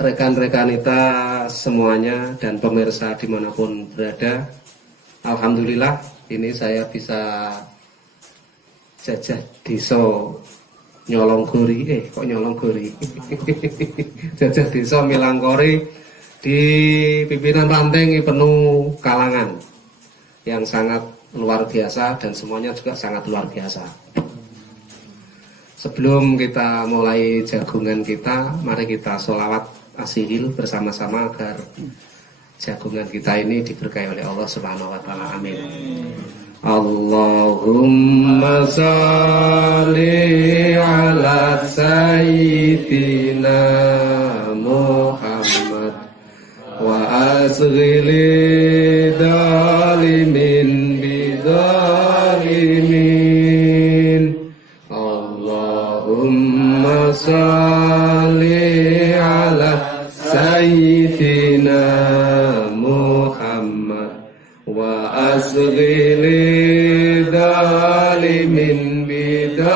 rekan-rekan kita semuanya dan pemirsa dimanapun berada. Alhamdulillah ini saya bisa jajah desa Nyolonggori, kok Nyolonggori jajah desa Milangkori di pimpinan ranting penuh kalangan yang sangat luar biasa dan semuanya juga sangat luar biasa. Sebelum kita mulai jagungan kita, mari kita sholawat asihil bersama-sama agar jagungan kita ini diberkahi oleh Allah Subhanahu wa taala. Amin. Allahumma shalli ala sayyidina Muhammad wa asghili dalimin bidalimin. Allahumma shalli ala sayyidina Muhammad wa asghili dalimin bidalimin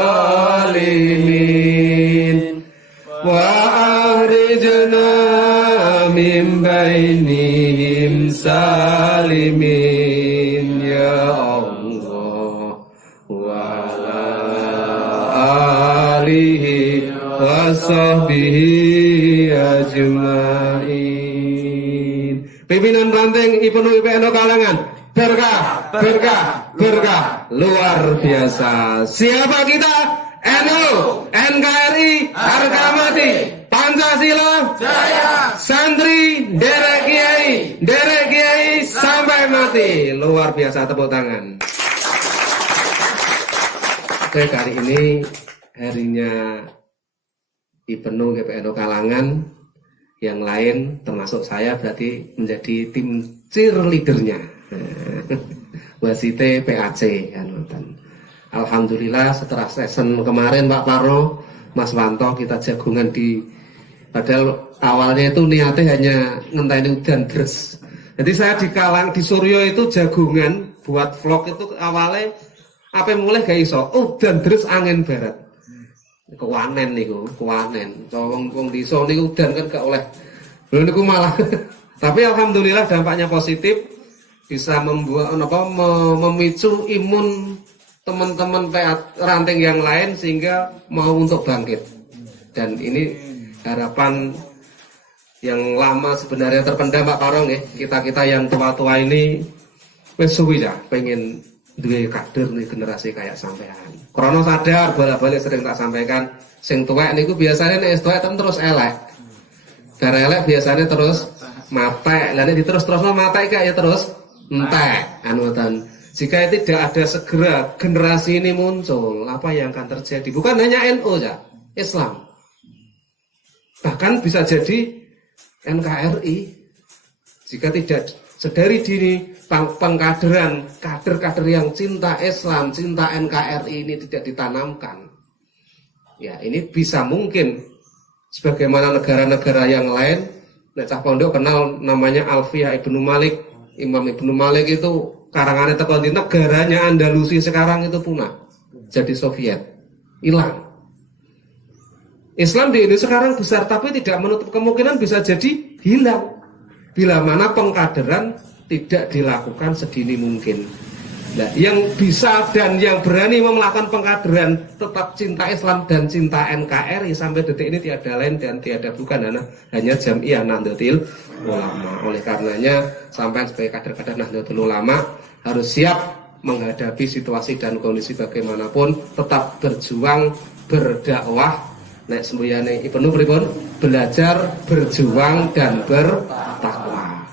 wa ahrijna min bainihim salimin ya Allah wa ala alihi wa sahbihi ajma'in. Pimpinan ranting IPNU IPNU kalangan berkah, berkah, berkah luar biasa. Siapa kita? NU, NKRI, harga mati, Pancasila jaya, santri, derek kiai sampai mati. Luar biasa, tepuk tangan. Oke, kali ini harinya IPNU IPNU kalangan. Yang lain termasuk saya berarti menjadi tim cheerleadernya. Wasite PAC kan. Alhamdulillah setelah season kemarin Pak Parno, Mas Wanto kita jagungan padahal awalnya itu niatnya hanya ngenteni udan deres. Jadi saya di Suryo itu jagungan buat vlog itu awalnya apa mulai gak iso udan deres angin barat. Kewanen niku, kewanen. Wong desa niku udan kan gak oleh. Lho niku malah. Tapi alhamdulillah dampaknya positif bisa memicu imun teman-teman ranting yang lain sehingga mau untuk bangkit. Dan ini harapan yang lama sebenarnya terpendam Pak Karong ya. Kita-kita yang tua-tua ini wis suwi ya pengen duwe kader nih generasi kayak sampean. Krono sadar bolak-balik sering tak sampaikan, sing tuwek niku biasanya nek tuwek terus elek. Gara elek biasanya terus matek. Lah nek diterus-terusno matek kayak ya terus entek. Anutan. Jika tidak ada segera generasi ini muncul, apa yang akan terjadi? Bukan hanya NU ya, Islam. Bahkan bisa jadi NKRI. Jika tidak sedari dini pengkaderan kader-kader yang cinta Islam, cinta NKRI ini tidak ditanamkan, ya ini bisa mungkin sebagaimana negara-negara yang lain. Cah pondok kenal namanya Alfiah Ibnu Malik, Imam Ibnu Malik itu karangannya teko di negaranya Andalusia sekarang itu punah, jadi Soviet, hilang. Islam di Indonesia sekarang besar tapi tidak menutup kemungkinan bisa jadi hilang bila mana pengkaderan tidak dilakukan sedini mungkin. Nah, yang bisa dan yang berani melakukan pengkaderan tetap cinta Islam dan cinta NKRI sampai detik ini tiada lain dan tiada bukan hanya Jamiah Nahdlatul Ulama. Oleh karenanya sampai sebagai kader-kader Nahdlatul Ulama harus siap menghadapi situasi dan kondisi bagaimanapun, tetap berjuang, berdakwah. Nek sembuyane IPNU pripun? Belajar, berjuang dan bertakwa.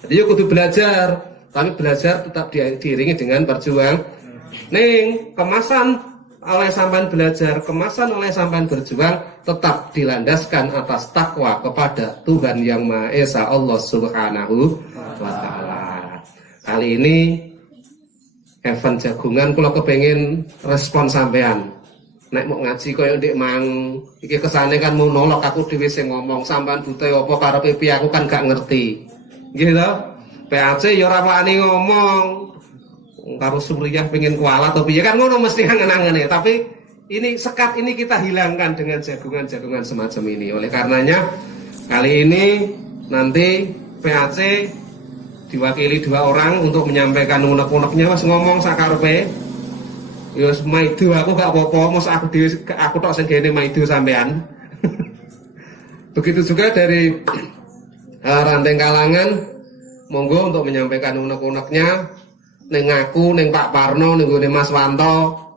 Jadi ya kudu belajar, tapi belajar tetap diiringi dengan berjuang. Ning kemasan oleh sampean belajar, kemasan oleh sampean berjuang tetap dilandaskan atas takwa kepada Tuhan Yang Maha Esa Allah Subhanahu wa taala. Kali ini event jagungan kula kepengin respon sampean. Nek mau ngaji koyo ndek mang iki kesane kan mau nolok aku dhewe sing ngomong, sampean butuh apa karepe piye aku kan gak ngerti. Nggih to? PAC ya ora wani ngomong. Karo Suriah pengen kualat atau piye kan ngono mesti angen-angene, tapi ini sekat ini kita hilangkan dengan jagungan-jagungan semacam ini. Oleh karenanya kali ini nanti PAC diwakili 2 orang untuk menyampaikan unek-uneknya. Mas ngomong sakarepe. Yus maido aku gak apa-apa, mos aku tok sing gene maido sampean. Begitu juga dari ranting kalangan, monggo untuk menyampaikan unek-uneknya ning aku, ning Pak Parno, ning gone Mas Wanto.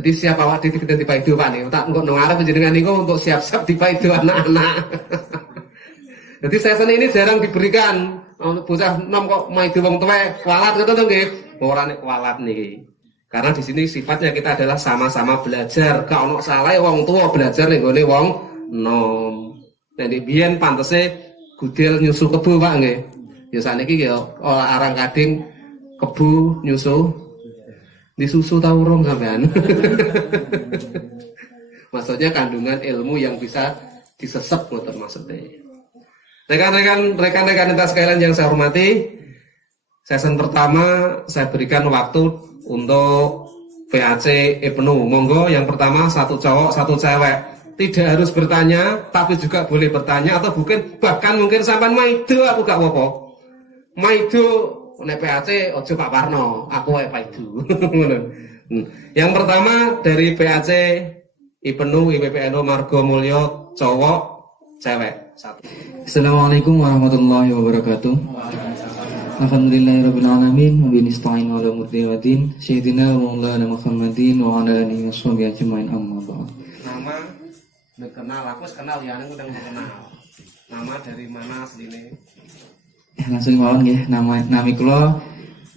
Jadi siap awak dhewe kita dipaido Pak nih. Tak engko nang arep jenengan niku untuk siap-siap dipaido anak-anak. Jadi sesi ini jarang diberikan. Bocah nom kok maido wong tuwek, kualat ngoten to nggih. Ora nek kualat niki. Karena di sini sifatnya kita adalah sama-sama belajar. Gak ono salah wong tua belajar ning gone wong nom. Nek biyen pantese gudel nyusu kebu Pak nggih. Ya sakniki ya ora arang kading kebu nyusu disusu tau urung sampean. Maksudnya kandungan ilmu yang bisa disesep ngoten maksudnya. Rekan-rekan sekalian yang saya hormati, sesi pertama saya berikan waktu untuk PAC Ibnu. Monggo yang pertama 1 cowok 1 cewek. Tidak harus bertanya, tapi juga boleh bertanya atau bahkan mungkin sampean maido aku gak apa-apa. Maido nek PAC ojo Pak Parno, aku wae paidu. Yang pertama dari PAC Ibnu IPPNU Margomulyo cowok, cewek 1. Assalamualaikum warahmatullahi wabarakatuh. Alhamdulillahirabbil alamin wa bihi nasta'in ala umuri waddin. Sayyidina wa maulana Muhammadin wa ala alihi washabihi ajmain amma ba'd. Nama kenal aku kenal ya aku udah kenal. Nama dari mana asline? Langsung mawon nggih, nami kula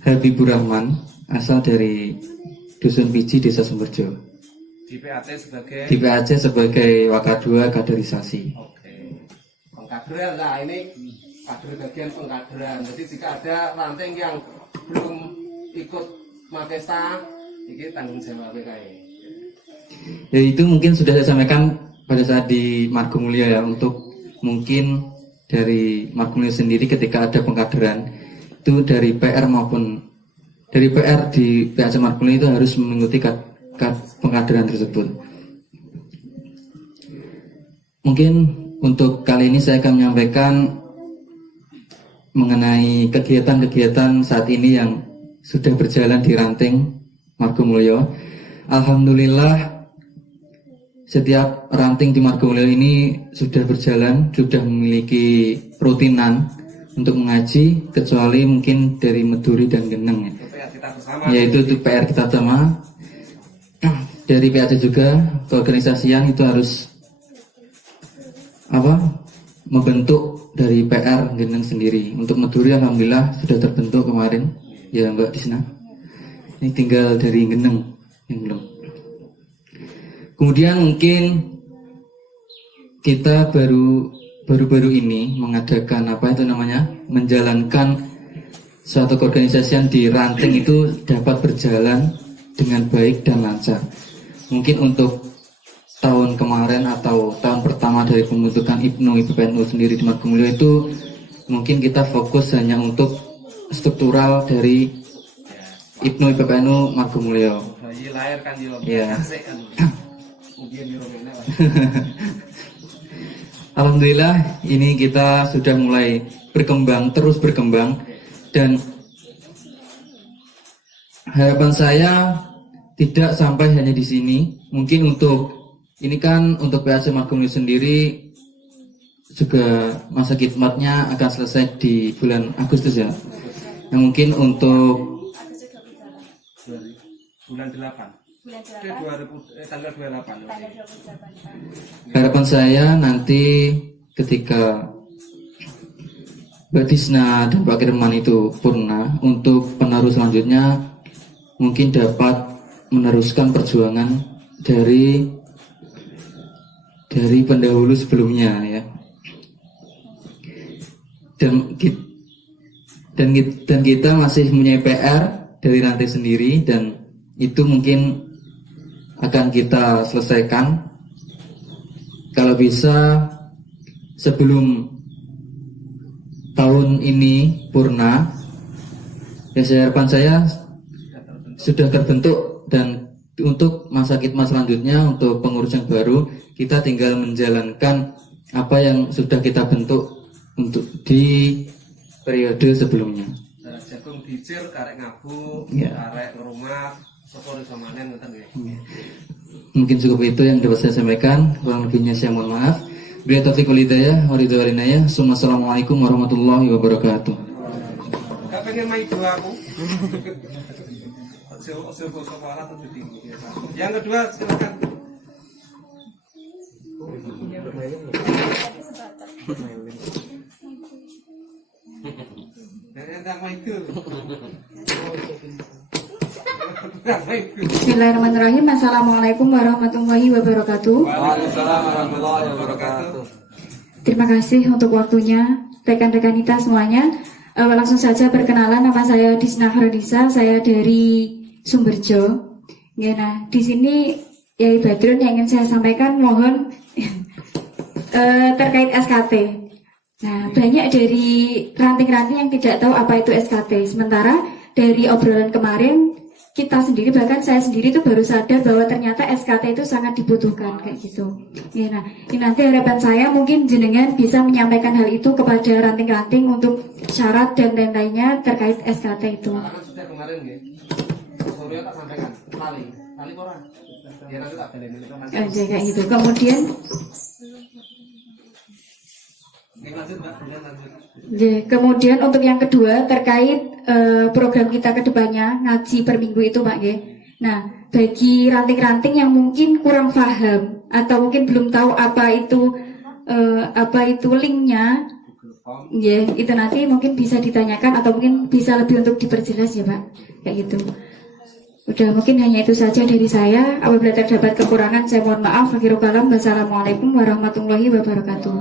Habibur Rahman, asal dari Dusun Piji, Desa Sumberjo. Di PAC sebagai Wakadua kaderisasi. Oke. Pengkaderan, nah ini kader bagian pengkaderan. Jadi jika ada ranting yang belum ikut Mapesta, ini tanggung jawab PKI. Ya itu mungkin sudah saya sampaikan pada saat di Margomulyo ya, untuk mungkin dari Margomulyo sendiri ketika ada pengkaderan itu dari PR maupun dari PR di PAC Margomulyo itu harus mengikuti pengkaderan tersebut. Mungkin untuk kali ini saya akan menyampaikan mengenai kegiatan-kegiatan saat ini yang sudah berjalan di ranting Margomulyo. Alhamdulillah setiap ranting di Margomulyo ini sudah berjalan, sudah memiliki rutinan untuk mengaji, kecuali mungkin dari Meduri dan Geneng ya. Yaitu itu PR kita sama. Dari PAC juga keorganisasian itu harus membentuk dari PR Geneng sendiri. Untuk Meduri alhamdulillah sudah terbentuk kemarin. Ya Mbak Disna. Ini tinggal dari Geneng yang belum. Kemudian mungkin kita baru-baru ini mengadakan menjalankan suatu keorganisasian di ranting itu dapat berjalan dengan baik dan lancar. Mungkin untuk tahun kemarin atau tahun pertama dari pembentukan IPNU IPPNU sendiri di Margomulyo itu mungkin kita fokus hanya untuk struktural dari IPNU IPPNU Margomulyo. Lahir kan ya. Alhamdulillah ini kita sudah mulai terus berkembang, dan harapan saya tidak sampai hanya di sini. Mungkin untuk ini kan untuk PAC Margomulyo sendiri juga masa khidmatnya akan selesai di bulan Agustus ya. Yang mungkin untuk bulan 8. Tanggal 28. Harapan saya nanti ketika Mbak Disna dan Pak Kirman itu purna, untuk penerus selanjutnya mungkin dapat meneruskan perjuangan dari pendahulu sebelumnya ya. Dan kita masih punya PR dari rantai sendiri, dan itu mungkin akan kita selesaikan kalau bisa sebelum tahun ini purna. Ya harapan saya sudah terbentuk dan untuk masa khidmat selanjutnya, untuk pengurus yang baru, kita tinggal menjalankan apa yang sudah kita bentuk untuk di periode sebelumnya. Jagung bicir, karek ngabu, Ya. karek rumah, sopor samanen ngoten nggih. Mungkin cukup itu yang dapat saya sampaikan. Kurang lebihnya saya mohon maaf. Bila taufiq wal hidayah wa ridho walinayah. Assalamualaikum warahmatullahi wabarakatuh. Gak pengen main dua aku. Ojo kepala tuh tinggi. Yang kedua silakan. Bismillahirrahmanirrahim. Assalamualaikum warahmatullahi wabarakatuh. Waalaikumsalam warahmatullahi wabarakatuh. Terima kasih untuk waktunya rekan-rekan kita semuanya. Langsung saja perkenalan, nama saya Disna Hardisa, saya dari Sumberjo. Ya, nah di sini Yai Badrun yang ingin saya sampaikan mohon terkait SKT. Nah, banyak dari ranting-ranting yang tidak tahu apa itu SKT. Sementara dari obrolan kemarin, kita sendiri, bahkan saya sendiri itu baru sadar bahwa ternyata SKT itu sangat dibutuhkan kayak gitu. Ya, nah, ini nanti harapan saya mungkin jenengan bisa menyampaikan hal itu kepada ranting-ranting untuk syarat dan lain-lainnya terkait SKT itu. Karena sudah kemarin nggih. Sore tak sampaikan. Kali ora. Ya nanti tak baleni itu nanti. Kayak gitu. Kemudian Lanjut Mbak, lanjut. ya, kemudian untuk yang kedua terkait program kita ke depannya ngaji per minggu itu Pak ya. Nah, bagi ranting-ranting yang mungkin kurang paham atau mungkin belum tahu apa itu linknya, ya itu nanti mungkin bisa ditanyakan atau mungkin bisa lebih untuk diperjelas ya Pak, kayak gitu. Udah, mungkin hanya itu saja dari saya. Apabila terdapat kekurangan saya mohon maaf. Akhirul kalam. Wassalamualaikum warahmatullahi wabarakatuh.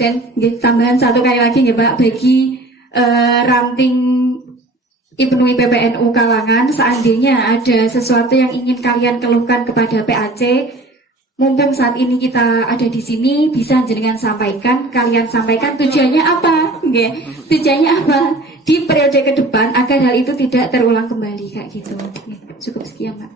Dan tambahan satu kali lagi ya Pak, bagi ranting Ibnu PPNU Kalangan, seandainya ada sesuatu yang ingin kalian keluhkan kepada PAC, mumpung saat ini kita ada di sini, bisa jenengan sampaikan, kalian sampaikan tujuannya apa, nggih? Tujuannya apa di periode ke depan agar hal itu tidak terulang kembali kayak gitu. Cukup sekian Pak.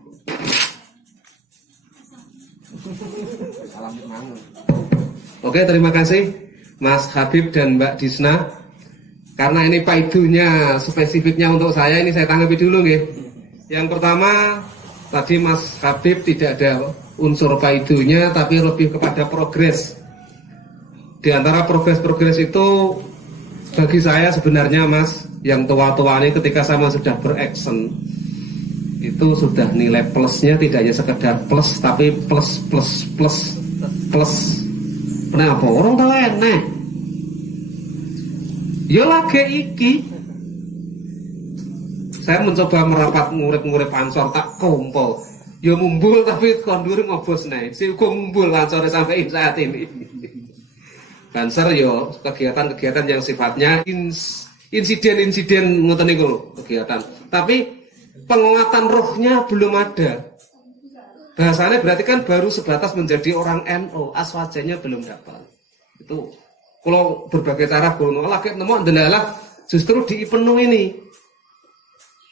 Oke, terima kasih Mas Habib dan Mbak Disna. Karena ini paidunya spesifiknya untuk saya, ini saya tanggapi dulu nggih. Yang pertama, tadi Mas Habib tidak ada unsur paidunya tapi lebih kepada progres. Di antara progres-progres itu bagi saya sebenarnya Mas, yang tua-tua ini ketika sama sudah beraction itu sudah nilai plusnya tidak hanya sekedar plus tapi plus. Kenapa? Orang tahu enak. Ya lagi iki. Saya mencoba merapat murid-murid Ansor tak kumpul. Ya mumbul tapi kondur ngobos naik. Si uga mumbul Ansor sampai saat ini. Banser yo kegiatan-kegiatan yang sifatnya insiden-insiden ngoten niku lho kegiatan. Tapi penguatan rohnya belum ada. Bahasanya berarti kan baru sebatas menjadi orang NU, aswajanya belum dapat. Itu kalau berbagai cara gono lagi nemu adalah justru dipenuhi ini.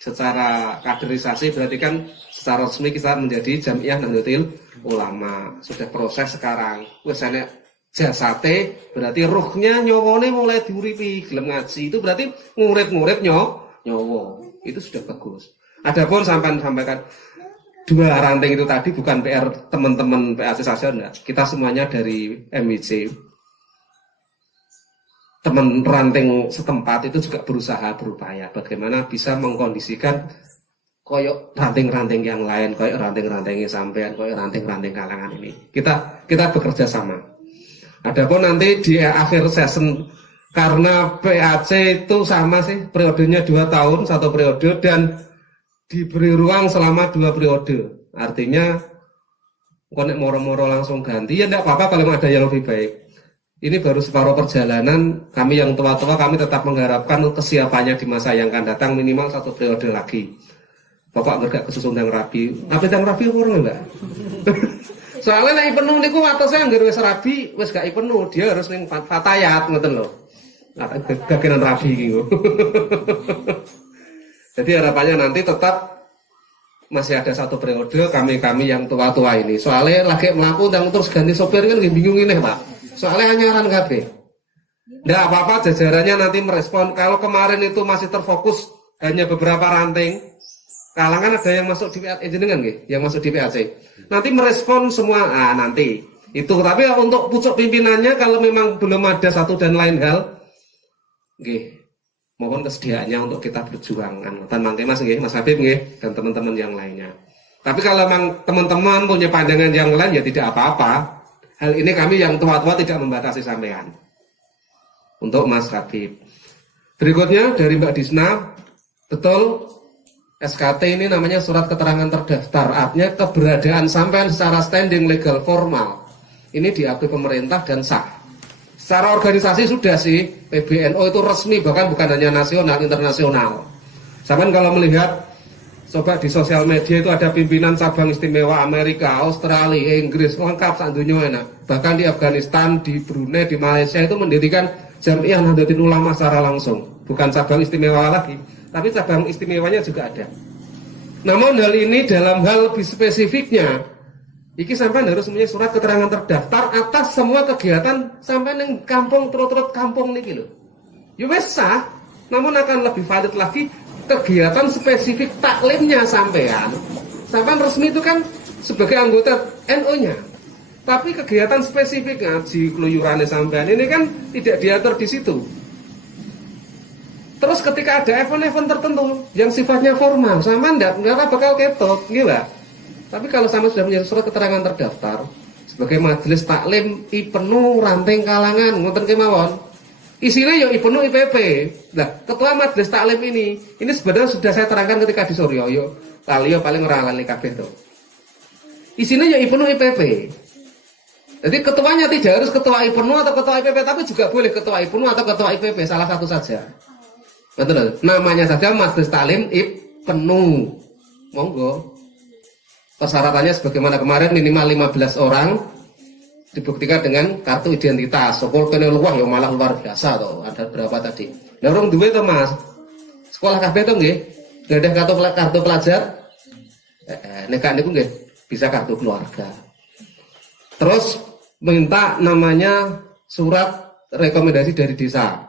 Secara kaderisasi berarti kan secara resmi kita menjadi Jamiah Nahdlatul Ulama. Sudah proses sekarang. Wis enek jasate berarti rohnya nyawone mulai diuripi, gelem ngaji itu berarti ngurip-ngurip nyawa. Itu sudah bagus. Adapun sampaikan dua ranting itu tadi bukan PR teman-teman PAC saja enggak. Kita semuanya dari MIC. Teman ranting setempat itu juga berusaha berupaya bagaimana bisa mengkondisikan koyok ranting-ranting yang lain, koyok ranting-rantingnya sampean, koyok ranting-ranting kalangan ini. Kita bekerja sama. Adapun nanti di akhir season karena PAC itu sama sih periodenya 2 tahun, 1 periode dan diberi ruang selama 2 periode. Artinya konek moro-moro langsung ganti ya enggak apa-apa kalau ada yang lebih baik. Ini baru separuh perjalanan. Kami yang tua-tua kami tetap mengharapkan kesiapannya di masa yang akan datang minimal 1 periode lagi. Bapak nggak kesusun yang rapi. Apa yang rapi orang enggak? Soalnya nek penuh niku watose anggere wis rabi, wis gak penuh, dia harus ning fatayat ngoten lho. Gagenan rabi iki. Jadi harapannya nanti tetap masih ada satu periode kami yang tua-tua ini. Soalnya lagi melaku dan terus ganti sopir kan bingung ini Pak. Soalnya hanyaran KB. Nggak apa-apa jajarannya nanti merespon. Kalau kemarin itu masih terfokus hanya beberapa ranting, kalangan ada yang masuk di PAC jenengan yang masuk di PAC. Nanti merespon semua, nanti itu. Tapi untuk pucuk pimpinannya kalau memang belum ada satu dan lain hal, mohon kesediaannya untuk kita berjuang. Nanti Mas Habib dan teman-teman yang lainnya. Tapi kalau memang teman-teman punya pandangan yang lain ya tidak apa-apa. Hal ini kami yang tua-tua tidak membatasi sampean. Untuk Mas Habib. Berikutnya dari Mbak Disna. Betul, SKT ini namanya surat keterangan terdaftar. Artinya keberadaan sampean secara standing legal formal ini diakui pemerintah dan sah. Secara organisasi sudah sih, PBNU itu resmi, bahkan bukan hanya nasional, internasional. Sampean kalau melihat, coba di sosial media itu ada pimpinan cabang istimewa Amerika, Australia, Inggris, lengkap sak dunia enak. Bahkan di Afghanistan, di Brunei, di Malaysia itu mendirikan Jamiah Nahdlatul Ulama secara langsung. Bukan cabang istimewa lagi, tapi cabang istimewanya juga ada. Namun hal ini dalam hal lebih spesifiknya, iki sampai harus punya surat keterangan terdaftar atas semua kegiatan sampai neng kampung turut-turut kampung niki lho. Ya wis sah, namun akan lebih valid lagi kegiatan spesifik taklimnya sampean. Sampean resmi itu kan sebagai anggota NU-nya. Tapi kegiatan spesifik ngaji keluyurannya sampean ini kan tidak diatur di situ. Terus ketika ada event-event tertentu yang sifatnya formal, sama nggak bakal ketok, gila. Tapi kalau sama sudah punya surat keterangan terdaftar sebagai majelis taklim IPENU ranting kalangan, ngoten kemawon. Isinya ya IPENU IPP. Nah, ketua majelis taklim ini sebenarnya sudah saya terangkan ketika di Suryo, yo paling orang lali kabeh to. Isinya ya IPENU IPP. Jadi ketuanya tidak harus ketua IPENU atau ketua IPP, tapi juga boleh ketua IPENU atau ketua IPP, salah satu saja. Betul, namanya saja Majelis Taklim IPENU. Monggo. Persyaratannya sebagaimana kemarin minimal 15 orang dibuktikan dengan kartu identitas. Sokol kene luwah ya malah luar biasa toh. Ada berapa tadi? Lah orang duwe to Mas. Sekolah kabeh to nggih. Gadah kartu pelajar. Nek niku nggih bisa kartu keluarga. Terus minta namanya surat rekomendasi dari desa.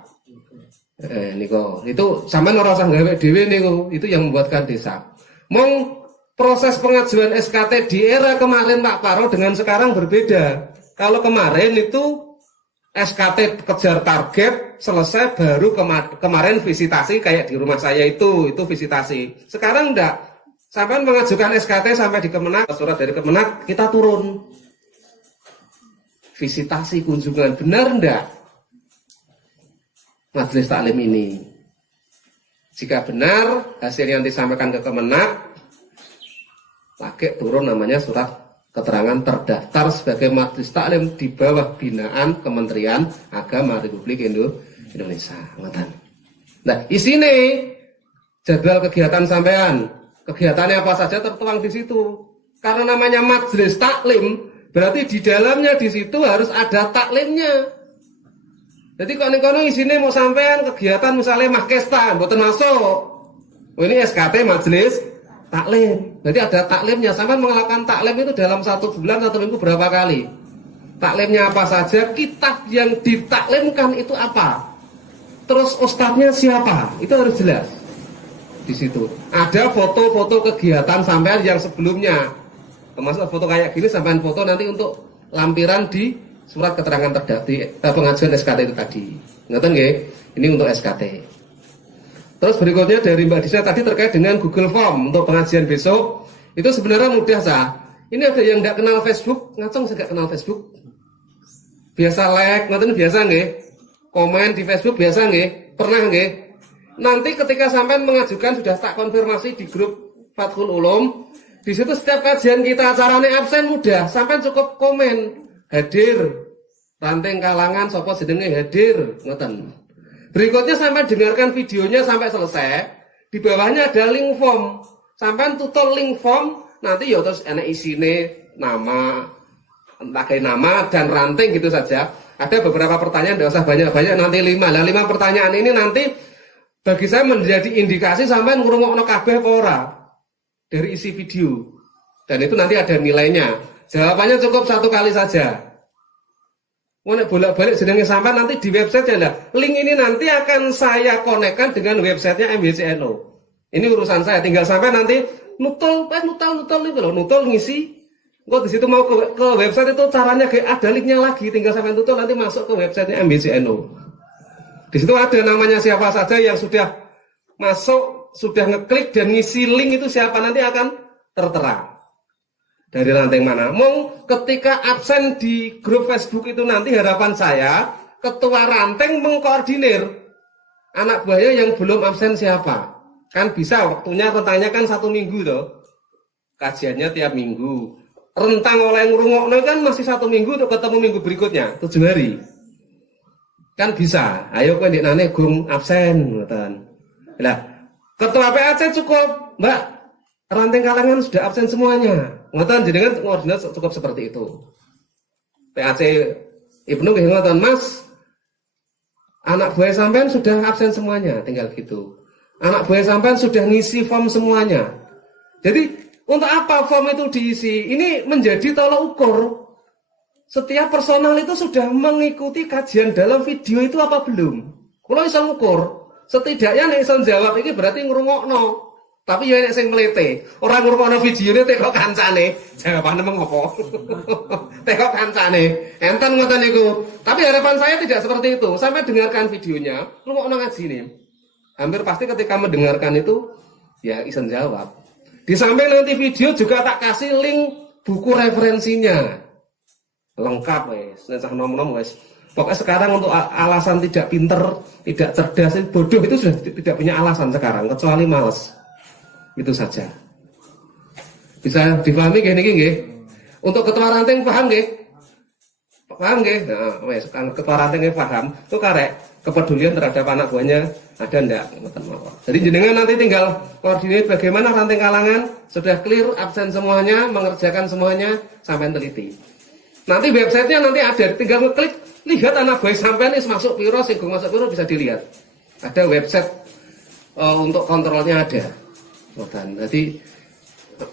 Niko, itu sampean ora usah gawe dhewe niku, itu yang membuatkan desa. Mong proses pengajuan SKT di era kemarin Pak Paro dengan sekarang berbeda. Kalau kemarin itu SKT kejar target selesai baru kemarin visitasi kayak di rumah saya itu visitasi. Sekarang enggak. Sampean mengajukan SKT sampai di Kemenak, surat dari Kemenak kita turun. Visitasi kunjungan benar enggak? Majelis taklim ini. Jika benar hasil yang disampaikan ke Kemenak, pakai turun namanya surat keterangan terdaftar sebagai majelis taklim di bawah binaan Kementerian Agama Republik Indonesia. Nah, isinya jadwal kegiatan sampean, kegiatannya apa saja tertuang di situ. Karena namanya majelis taklim, berarti di dalamnya di situ harus ada taklimnya. Jadi kono isinya mau sampean kegiatan misalnya mahkesta, mboten masuk. Ini SKT majelis taklim. Jadi ada taklimnya. Sampean melakukan taklim itu dalam 1 bulan 1 minggu berapa kali? Taklimnya apa saja? Kitab yang ditaklimkan itu apa? Terus ustadznya siapa? Itu harus jelas di situ. Ada foto-foto kegiatan sampean yang sebelumnya. Termasuk foto kayak gini sampean foto nanti untuk lampiran di surat keterangan terdaftar pengajuan SKT itu tadi. Ngerti nggih? Ini untuk SKT. Terus berikutnya dari Mbak Disa tadi terkait dengan Google Form untuk pengajian besok. Itu sebenarnya mudah sah. Ini ada yang nggak kenal Facebook, ngacung saya nggak kenal Facebook. Biasa like, ngerti biasa nggih? Komen di Facebook biasa nggih? Pernah nggih? Nanti ketika sampean mengajukan sudah tak konfirmasi di grup Fathul Ulum. Di situ setiap kajian kita acaranya absen mudah. Sampean cukup komen hadir, ranting kalangan sopo jenenge hadir, ngoten. Berikutnya sampai dengarkan videonya sampai selesai. Di bawahnya ada link form. Sampai tutul link form, nanti ya terus enak isine nama, entah kayak nama dan ranting gitu saja. Ada beberapa pertanyaan, tidak usah banyak-banyak, nanti 5. Nah 5 pertanyaan ini nanti bagi saya menjadi indikasi sampai ngrungokno kabeh apa ora dari isi video. Dan itu nanti ada nilainya. Jawabannya cukup 1 kali saja. Mau bolak-balik jenenge sampai nanti di website ya lah. Link ini nanti akan saya konekkan dengan websitenya MBCNO. Ini urusan saya. Tinggal sampai nanti nutul itu loh, nutul ngisi. Kok di situ mau ke website itu caranya kayak ada linknya lagi. Tinggal sampai nutul nanti masuk ke websitenya MBCNO. Di situ ada namanya siapa saja yang sudah masuk, sudah ngeklik dan ngisi link itu siapa nanti akan tertera. Dari ranting mana? Mau ketika absen di grup Facebook itu nanti harapan saya ketua ranting mengkoordinir anak buahnya yang belum absen siapa. Kan bisa waktunya rentangnya kan 1 minggu toh. Kajiannya tiap minggu. Rentang oleh ngrungokno kan masih 1 minggu untuk ketemu minggu berikutnya 7 hari. Kan bisa. Ayo kowe ndekne gung absen ngoten. Lah, ketua PAC cukup, Mbak. Ranting kalangan sudah absen semuanya. Ngoten jenengan koordinat cukup seperti itu. PAC Ibnu nggih ngoten, Mas. Anak buah sampean sudah absen semuanya, tinggal gitu. Anak buah sampean sudah ngisi form semuanya. Jadi, untuk apa form itu diisi? Ini menjadi tolak ukur. Setiap personal itu sudah mengikuti kajian dalam video itu apa belum? Kalau bisa ngukur, setidaknya nek iso jawab ini berarti ngrungokno. Tapi ya nek sing mlete, ora ngrungokno videone tekok kancane, jawabane mengopo? Tekok kancane. Enten ngoten niku. Tapi harapan saya tidak seperti itu. Sampai dengarkan videonya, ngrungokno ngajine. Hampir pasti ketika mendengarkan itu ya iso jawab. Di samping nanti video juga tak kasih link buku referensinya. Lengkap wes, nek nom-nom wes. Pokoknya sekarang untuk alasan tidak pinter, tidak cerdas, bodoh itu sudah tidak punya alasan sekarang, kecuali malas. Itu saja. Bisa dipahami nggih niki nggih? Untuk ketua ranting paham nggih? Paham nggih? Nah, wes kan ketua rantingnya paham, itu karek kepedulian terhadap anak buahnya ada ndak? Jadi jenengan nanti tinggal koordinat bagaimana ranting kalangan sudah clear, absen semuanya, mengerjakan semuanya sampai teliti. Nanti websitenya nanti ada, tinggal ngeklik, lihat anak buah sampean is masuk piro, singgung masuk piro bisa dilihat. Ada website untuk kontrolnya ada. Dan jadi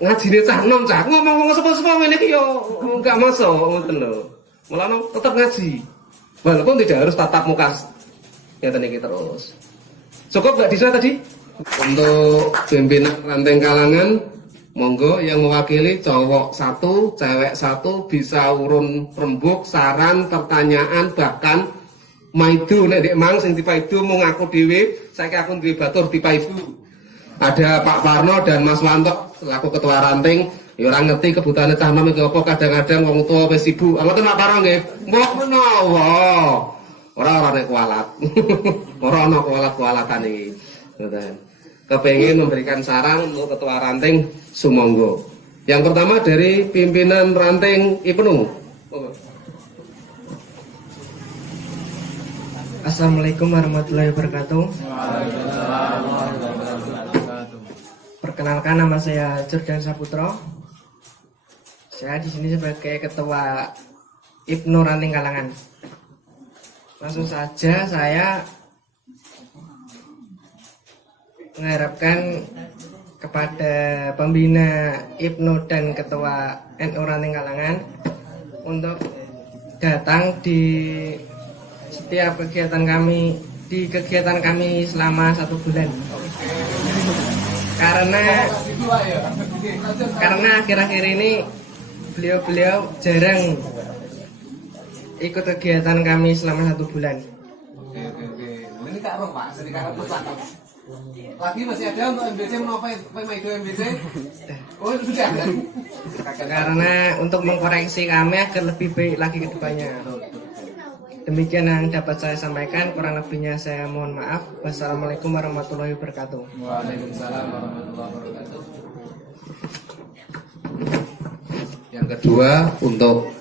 ngajine cah nom cah ngomong sepo-sepo ngene iki yo enggak masuk ngoten lho. Mulane tetap ngaji. Walaupun tidak harus tatap muka. Ngeten iki terus. Cukup enggak bisa tadi? Untuk pimpinan ranting kalangan monggo yang mewakili cowok 1, cewek 1 bisa urun rembuk, saran, pertanyaan bahkan maidu nek ndek mang sing dipaidu mung aku dhewe, saiki aku duwe batur dipaidu. Ada Pak Parno dan Mas Wanto selaku ketua ranting, ya ora ngerti kebutuhane cah nom iki apa kadang-kadang wong tuwa wis sibuk. Ngoten Pak Parno nggih. Mbok menawa. Ora nek kualat. Ora ana kualat-kualatan iki. Ngoten. Kepengin memberikan saran untuk ketua ranting sumangga. Yang pertama dari pimpinan ranting Ibnu. Assalamualaikum warahmatullahi wabarakatuh. Perkenalkan, nama saya Jordan Saputro. Saya di sini sebagai ketua Ibnu Ranting Kalangan. Langsung saja saya mengharapkan kepada pembina Ibnu dan ketua NU Ranting Kalangan untuk datang di setiap kegiatan kami selama 1 bulan. Karena akhir-akhir ini beliau jarang ikut kegiatan kami selama 1 bulan. Oke. Ini Kak Roh Pak, sedikit bercakap. Lagi masih ada untuk MBC menapa Maido MBC? Oh sudah. Karena untuk mengkoreksi kami agar lebih baik lagi ke depannya. Demikian yang dapat saya sampaikan, kurang lebihnya saya mohon maaf. Wassalamualaikum warahmatullahi wabarakatuh. Waalaikumsalam warahmatullahi wabarakatuh. Yang kedua untuk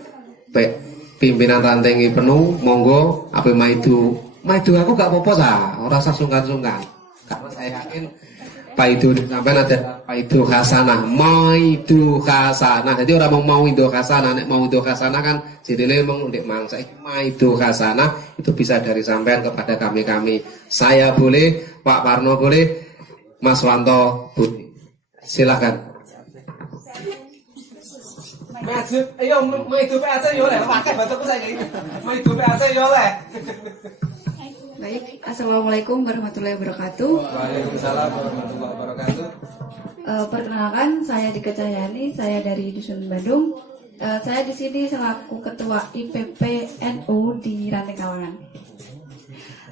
pimpinan ranting penuh, monggo apa Maido aku gak apa-apa sah, ora usah sungkan-sungkan. Karena saya yakin Paidu sampean ada paidu hasanah, maidu hasanah. Jadi orang mau itu hasanah, nek mau itu hasanah kan jadinya memang ndek mangsa maidu hasanah itu bisa dari sampean kepada kami. Saya boleh, Pak Parno boleh, Mas Wanto boleh. Silakan. Ayo maidu PAC yo le, pakai batukku saiki. Maidu PAC yo le. Baik, Assalamualaikum warahmatullahi wabarakatuh. Waalaikumsalam warahmatullahi wabarakatuh. Perkenalkan, saya Dika Cahyani, saya dari Dusun Bandung. Saya di sini selaku Ketua IPP NU di Ranting Kawangan.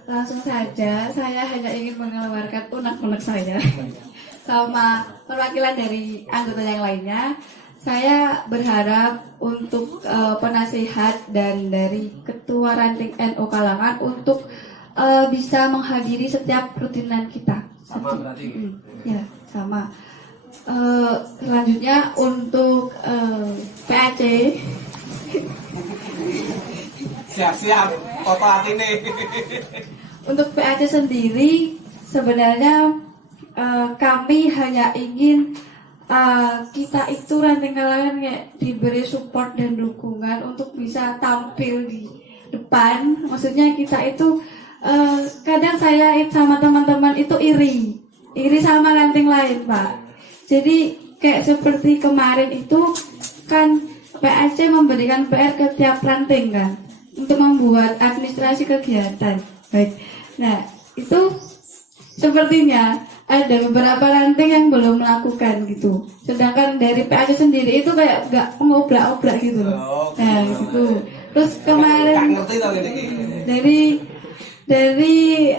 Langsung saja, saya hanya ingin mengeluarkan unek-unek saya sama perwakilan dari anggota yang lainnya. Saya berharap untuk penasihat dan dari Ketua Ranting NU Kalangan untuk bisa menghadiri setiap rutinan kita. Sama berarti. Ya, sama. Selanjutnya untuk PAC. Siap-siap, foto hati nih. Untuk PAC sendiri sebenarnya kami hanya ingin kita itu Ranting Kalangan kayak diberi support dan dukungan untuk bisa tampil di depan. Maksudnya kita itu kadang saya sama teman-teman itu iri sama ranting lain, Pak. Jadi kayak seperti kemarin itu kan PAC memberikan PR ke tiap ranting kan untuk membuat administrasi kegiatan. Baik. Nah, itu sepertinya ada beberapa ranting yang belum melakukan gitu. Sedangkan dari PAC sendiri itu kayak gak ngoblak-oblak gitu. Nah, gitu. Terus kemarin dari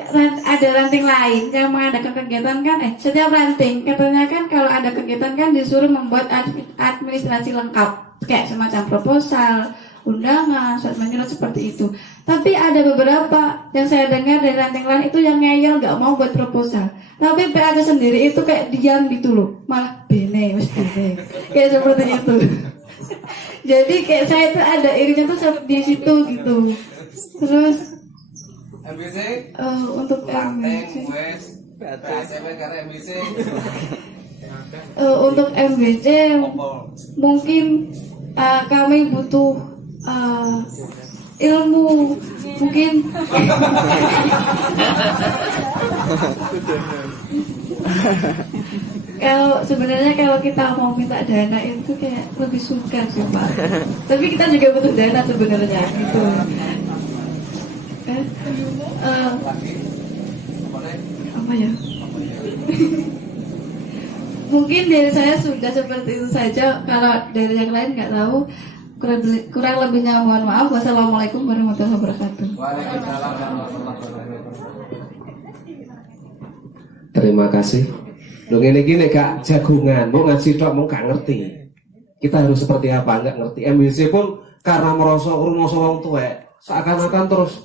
ada ranting lain yang mengadakan kegiatan kan setiap ranting katanya kan kalau ada kegiatan kan disuruh membuat administrasi lengkap kayak semacam proposal, undangan, surat menyurat seperti itu. Tapi ada beberapa yang saya dengar dari ranting lain itu yang ngeyel gak mau buat proposal. Tapi PAC sendiri itu kayak diam gitu loh, malah bene kayak seperti itu. Jadi kayak saya itu ada irinya tuh di situ gitu. Terus MBC untuk Ranting wes PACW karena MBC untuk MBC mungkin kami butuh ilmu mungkin sebenarnya kalau kita mau minta dana itu kayak lebih sukar sih Pak, tapi kita juga butuh dana sebenarnya gitu. Apa ya? Mungkin dari saya sudah seperti itu saja. Kalau dari yang lain nggak tahu, kurang lebihnya mohon maaf. Wassalamualaikum warahmatullahi wabarakatuh. Waalaikumsalam warahmatullahi wabarakatuh. Terima kasih. Loh ngene iki nek gak jagungan, mau ngaji tok mau gak ngerti. Kita harus seperti apa nggak ngerti. MBC pun karena merasa wong tuwek, seakan-akan terus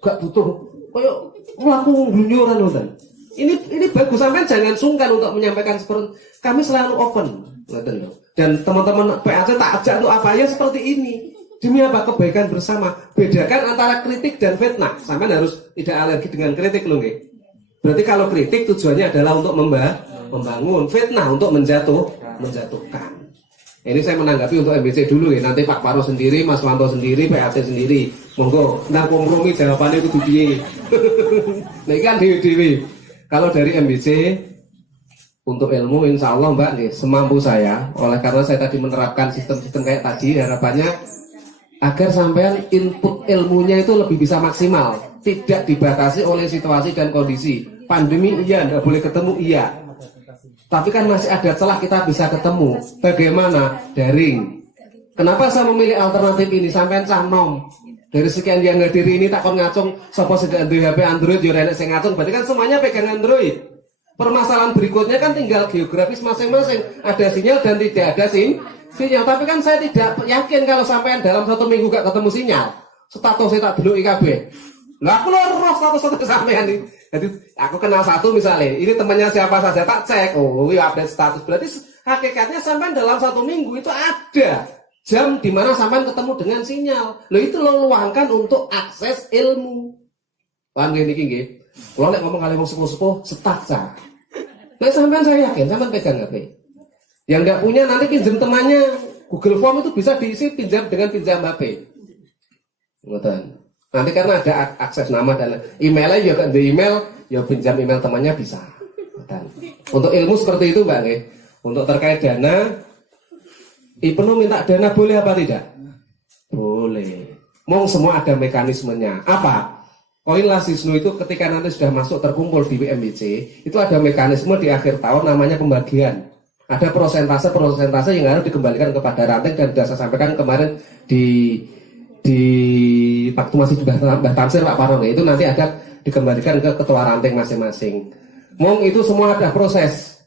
gak butuh koyo mlaku gunyuran ngoten. Ini bagus, sampean jangan sungkan untuk menyampaikan seperti kami selalu open ngoten lho. Dan teman-teman PAC tak ajak untuk apa ya seperti ini. Demi apa? Kebaikan bersama. Bedakan antara kritik dan fitnah. Sampean harus tidak alergi dengan kritik lho nggih. Berarti kalau kritik tujuannya adalah untuk membangun, fitnah untuk menjatuhkan. Ini saya menanggapi untuk MBC dulu ya. Nanti Pak Paro sendiri, Mas Wanto sendiri, PAC sendiri. Monggo, nang kompromi jawabannya itu piye. Nah, ini kan dewi-dewi. Kalau dari MBC untuk ilmu, insya Allah Mbak nih, semampu saya. Oleh karena saya tadi menerapkan sistem-sistem kayak tadi, harapannya agar sampean input ilmunya itu lebih bisa maksimal, tidak dibatasi oleh situasi dan kondisi. Pandemi iya, nggak boleh ketemu iya. Tapi kan masih ada celah kita bisa ketemu. Bagaimana? Daring. Kenapa saya memilih alternatif ini? Sampean canom. Dari sekian yang ngediri ini takon ngacung sapa sing duwe HP Android yo enek sing ngacung, berarti kan semuanya pegang Android. Permasalahan berikutnya kan tinggal geografis masing-masing. Ada sinyal dan tidak ada sinyal. Tapi kan saya tidak yakin kalau sampean dalam 1 minggu gak ketemu sinyal. Status saya tak dulu IKB. Lah aku roh status sampean ini. Jadi aku kenal satu misalnya, ini temannya siapa saja tak cek, oh iya update status. Berarti hakikatnya sampean dalam 1 minggu itu ada jam di mana sampean ketemu dengan sinyal. Loh itu lo luangkan untuk akses ilmu. Paham gini nggih? Kalau ngomong kali wong sepuh-sepuh setak cah. Nah sampean saya yakin, sampean pegang HP. Yang nggak punya nanti pinjam temannya, Google Form itu bisa diisi pinjam dengan pinjam HP. Ngoten. Nanti karena ada akses nama dan emailnya ya kan di email, ya pinjam email temannya bisa. Ngoten. Untuk ilmu seperti itu Mbak nggih. Untuk terkait dana, Ibnu minta dana boleh apa tidak? Boleh. Mau semua ada mekanismenya. Apa? Koin Lasisnu itu ketika nanti sudah masuk terkumpul di WMBC, itu ada mekanisme di akhir tahun namanya pembagian. Ada persentase yang harus dikembalikan kepada ranting dan sudah saya sampaikan kemarin di waktu masih di Mbah Tamsir Pak Parong itu nanti ada dikembalikan ke ketua ranting masing-masing. Mong itu semua ada proses.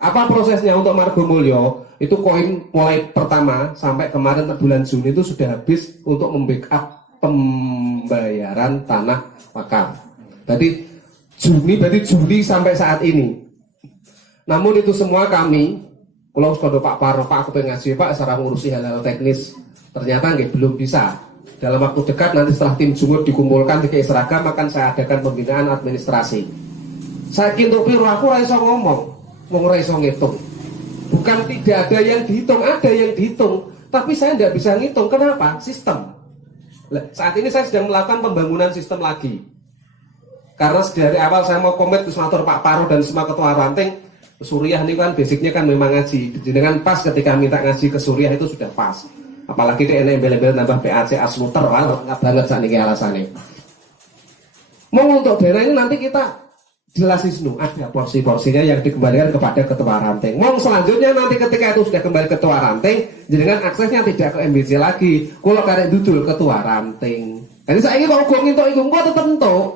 Apa prosesnya untuk Margomulyo? Itu koin mulai pertama sampai kemarin bulan Juni itu sudah habis untuk membackup pembayaran tanah wakaf. Berarti Juni sampai saat ini. Namun itu semua kami, kalau sudah Pak Parno, Pak aku pengen ngaji Pak, secara ngurusi hal-hal teknis, ternyata nggak belum bisa. Dalam waktu dekat nanti setelah tim jumut dikumpulkan di seragam akan saya adakan pembinaan administrasi. Saya kintu piru aku raiso ngomong, mau raiso ngitung. Bukan tidak ada yang dihitung, ada yang dihitung. Tapi saya tidak bisa ngitung. Kenapa? Sistem. Saat ini saya sedang melakukan pembangunan sistem lagi. Karena dari awal saya mau komit Kusmatur Pak Paro dan semua ketua ranting. Suriah ini kan basicnya kan memang ngaji. Dengan pas ketika minta ngaji ke Suriah itu sudah pas. Apalagi di embel-embel nambah PAC Asmuter, nggak banget saat ini alasannya. Mau untuk daerah ini nanti kita jelasisnu ada porsi-porsinya yang dikembalikan kepada ketua ranting. Mau selanjutnya nanti ketika itu sudah kembali ketua ranting, dengan aksesnya tidak ke MBC lagi. Kalau karek dudul ketua ranting. Jadi saya ini kalau gong itu gua tetap entuk.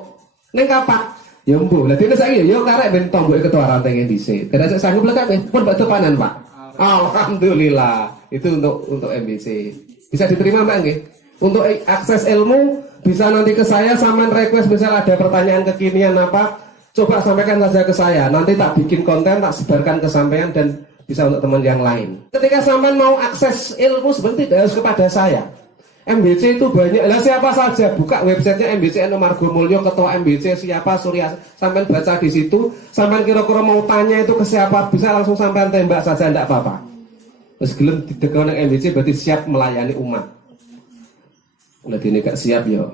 Neng kapak, ya mbuh. Lah dene saya yo karek ben tombok ketua ranting MBC. Karena saya sanggup lengkap pun bak depanan Pak. Alhamdulillah. Itu untuk MBC. Bisa diterima Mbak nggih? Untuk akses ilmu bisa nanti ke saya sama request misal ada pertanyaan kekinian apa, coba sampaikan saja ke saya. Nanti tak bikin konten, tak sebarkan ke sampean dan bisa untuk teman yang lain. Ketika sampean mau akses ilmu sebenarnya tidak harus kepada saya. MBC itu banyak. Lah siapa saja buka websitenya MBC Eno Margomulyo, ketua MBC siapa Surya. Sampean baca di situ, sampean kira-kira mau tanya itu ke siapa, bisa langsung sampean tembak saja tidak apa-apa. Terus gelem didekon nang MBC berarti siap melayani umat. Lah dene gak siap ya.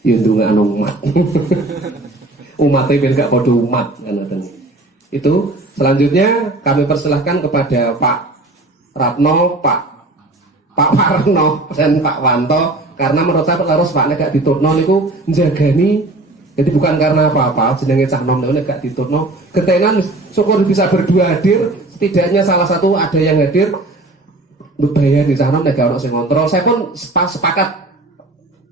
Ya ndongakno umat. Umatnya ben gak padha umat kan. Itu selanjutnya kami persilahkan kepada Pak Ratno, Pak Parno dan Pak Wanto karena menurut saya harus Pak nek gak diturno niku njagani. Jadi bukan karena apa-apa jenenge cah nom nek gak diturno ketenan syukur bisa berdua hadir, setidaknya salah satu ada yang hadir bayar di sana nek ono sing ngontrol. Saya pun sepakat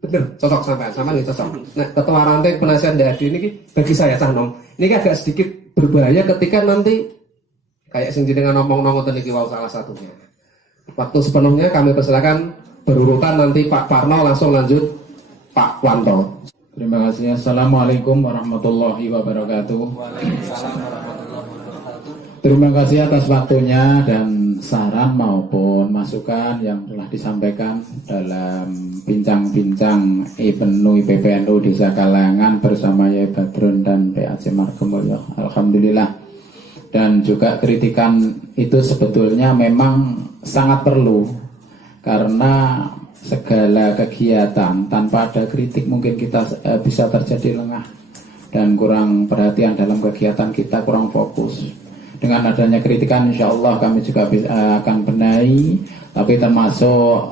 bener cocok sampai nih cocok. Nah, ketua ranting penasihat DAD ini bagi saya cah nom ini agak sedikit berbahaya ketika nanti kayak sing jenengan ngomong ngoten iki wau salah satunya. Waktu sepenuhnya kami persilakan berurutan nanti Pak Parno langsung lanjut Pak Wanto. Terima kasih. Assalamualaikum warahmatullahi wabarakatuh. Terima kasih atas waktunya dan saran maupun masukan yang telah disampaikan dalam bincang-bincang IPNU IPPNU Desa Kalangan bersama Yai Badrun dan PAC Margomulyo. Alhamdulillah. Dan juga kritikan itu sebetulnya memang sangat perlu karena segala kegiatan tanpa ada kritik mungkin kita bisa terjadi lengah dan kurang perhatian dalam kegiatan kita, kurang fokus. Dengan adanya kritikan insya Allah kami juga akan benahi, tapi termasuk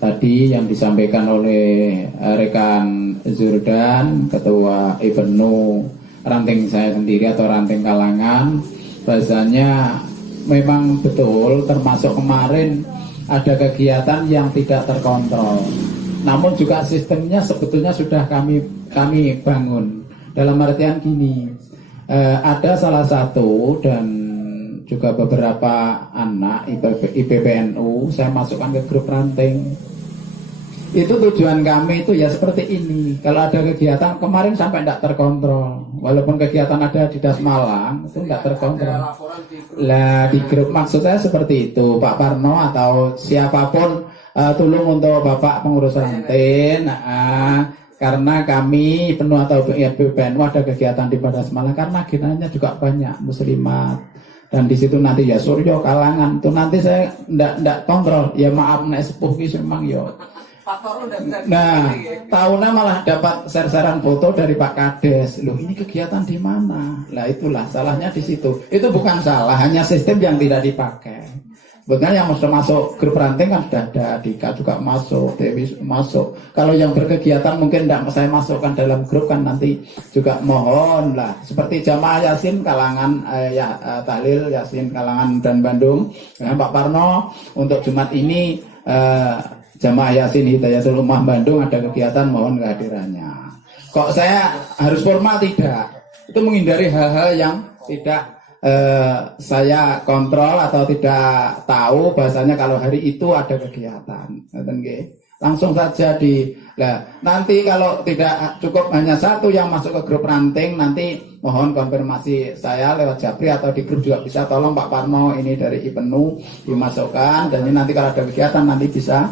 tadi yang disampaikan oleh rekan Zurdan, ketua IPNU ranting saya sendiri atau ranting Kalangan, bahasanya memang betul termasuk kemarin ada kegiatan yang tidak terkontrol. Namun juga sistemnya sebetulnya sudah kami bangun. Dalam artian gini, ada salah satu dan juga beberapa anak IPPNU saya masukkan ke grup ranting. Itu tujuan kami itu ya seperti ini. Kalau ada kegiatan kemarin sampai tidak terkontrol. Walaupun kegiatan ada di Das Malang itu tidak terkontrol. Lah di grup maksud saya seperti itu, Pak Parno atau siapapun tolong untuk Bapak pengurus ranting. karena kami penuh atau PPNU ada kegiatan di Padas Malang karena agendanya juga banyak muslimat dan di situ nanti ya Suryo kalangan itu nanti saya ndak kontrol ya maaf nek sepuh ki memang yo. Nah, tahunnya malah dapat share-sharean foto dari Pak Kades. Loh, ini kegiatan di mana? Lah itulah salahnya di situ. Itu bukan salah, hanya sistem yang tidak dipakai. Bahkan yang sudah masuk grup ranting kan sudah ada, Dika juga masuk, Dewi masuk. Kalau yang berkegiatan mungkin tidak saya masukkan dalam grup kan nanti juga mohon lah. Seperti jamaah Yasin kalangan Tahlil Yasin kalangan dan Bandung dengan Pak Parno untuk Jumat ini jamaah Yasin Hidayatul Ummah Bandung ada kegiatan mohon kehadirannya. Kok saya harus formal tidak? Itu menghindari hal-hal yang tidak saya kontrol atau tidak tahu bahasanya kalau hari itu ada kegiatan. Langsung saja nanti kalau tidak cukup hanya satu yang masuk ke grup ranting nanti mohon konfirmasi saya lewat Japri atau di grup juga bisa tolong Pak Parno ini dari IPENU dimasukkan dan ini nanti kalau ada kegiatan nanti bisa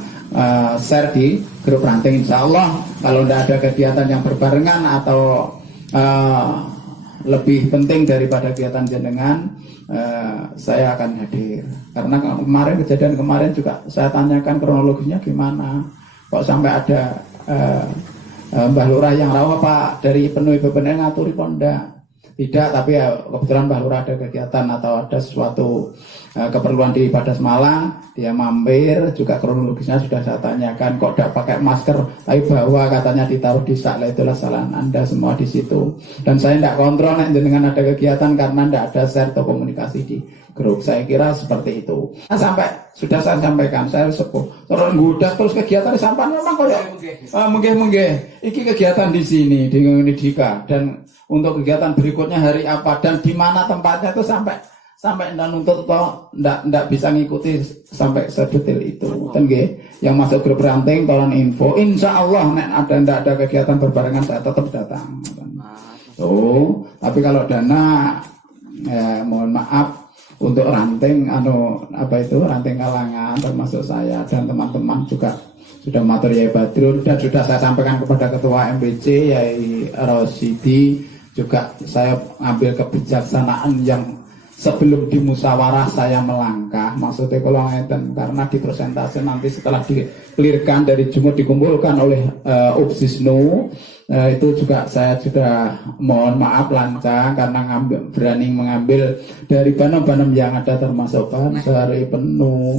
share di grup ranting insya Allah. Kalau tidak ada kegiatan yang berbarengan atau lebih penting daripada kegiatan jenengan saya akan hadir karena kejadian kemarin juga saya tanyakan kronologinya gimana kok sampai ada Mbah Lurah yang rawa Pak dari penuh IPPN ngaturi ponda tidak tapi ya kebetulan Mbah Lurah ada kegiatan atau ada sesuatu keperluan di Padas Malang dia mampir juga kronologisnya sudah saya tanyakan kok tidak pakai masker tapi bawa katanya ditaruh di sak lah itulah kesalahan Anda semua di situ dan saya tidak kontrol dengan ada kegiatan karena tidak ada share atau komunikasi di grup saya kira seperti itu sampai sudah saya sampaikan saya sepuh terus ngudas terus kegiatan disampaikan memang kok mungkin iki kegiatan di sini di Dika dan untuk kegiatan berikutnya hari apa dan di mana tempatnya itu sampai dan untuk ndak bisa ngikuti sampai sedetail itu. Kan yang masuk grup ranting tolong info. Insya Allah ndak ada kegiatan berbarengan saya tetap datang. Tapi kalau dana mohon maaf untuk ranting ranting kalangan termasuk saya dan teman-teman juga sudah matur Yai Badrun dan sudah saya sampaikan kepada ketua MBC Yai Rosidi juga saya ambil kebijaksanaan yang sebelum dimusyawarah saya melangkah maksudnya kalau ngeten karena di presentasi nanti setelah dikelirkan dari Jumur dikumpulkan oleh Upsisnu itu juga saya sudah mohon maaf lancang karena berani mengambil dari banom-banom yang ada termasuk Banser, penuh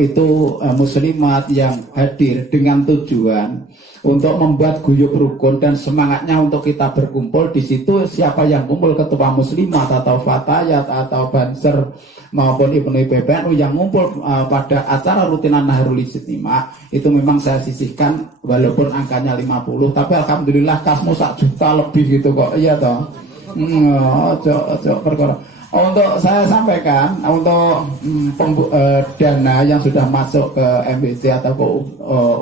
itu muslimat yang hadir dengan tujuan untuk membuat guyub rukun dan semangatnya untuk kita berkumpul di situ siapa yang kumpul ketua muslimat atau fatayat atau Banser maupun IPENU PPNU yang ngumpul pada acara rutinan Nahrul Ijtima itu memang saya sisihkan walaupun angkanya 50 tapi alhamdulillah kasmu 1 juta lebih gitu kok iya toh perkara untuk saya sampaikan untuk dana yang sudah masuk ke MBC atau ke